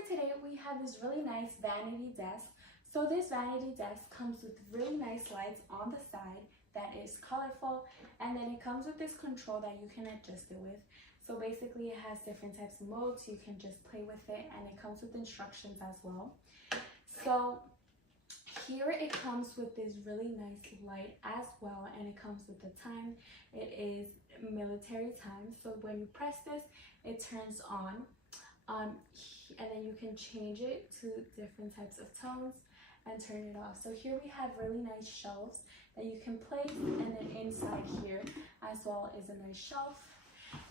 for today, we have this really nice vanity desk. So this vanity desk comes with really nice lights on the side that is colorful, and then it comes with this control that you can adjust it with. So basically it has different types of modes, you can just play with it, and it comes with instructions as well. So here it comes with this really nice light as well, and it comes with the time. It is military time, so when you press this, it turns on. And then you can change it to different types of tones and turn it off. So here we have really nice shelves that you can place, and then inside here as well is a nice shelf.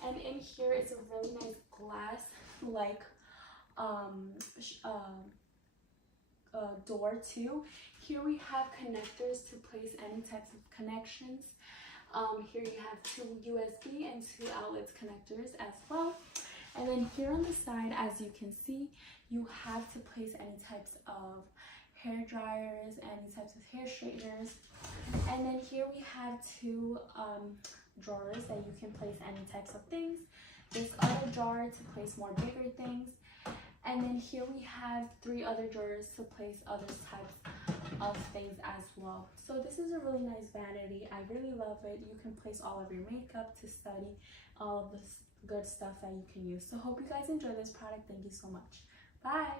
And in here is a really nice glass like door too. Here we have connectors to place any types of connections. Here you have 2 USB and 2 outlets connectors as well. And then here on the side, as you can see, you have to place any types of hair dryers, any types of hair straighteners. And then here we have 2 drawers that you can place any types of things. This other drawer to place more bigger things. And then here we have 3 other drawers to place other types of things as well. So this is a really nice vanity. I really love it. You can place all of your makeup, to study, all of this good stuff that you can use. So hope you guys enjoy this product. Thank you so much. Bye.